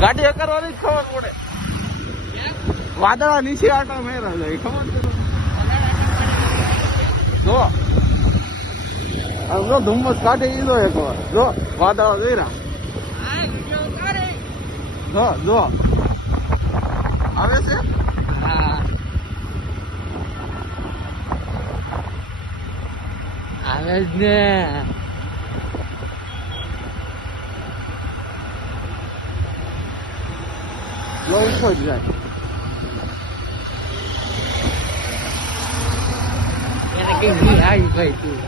ગાડી કરવાની જ ખબર પડે. વાદળા નીચે આટા મેરા જાય ખબર છે. જો જો ધુમ્મસ કાઢે ઈજો એક વાર જો વાદળા જોઈ રહ્યા. જો આવે છે. આવે જ ને. લોહી છોડી જાય. એને કઈ આવી ભાઈ તું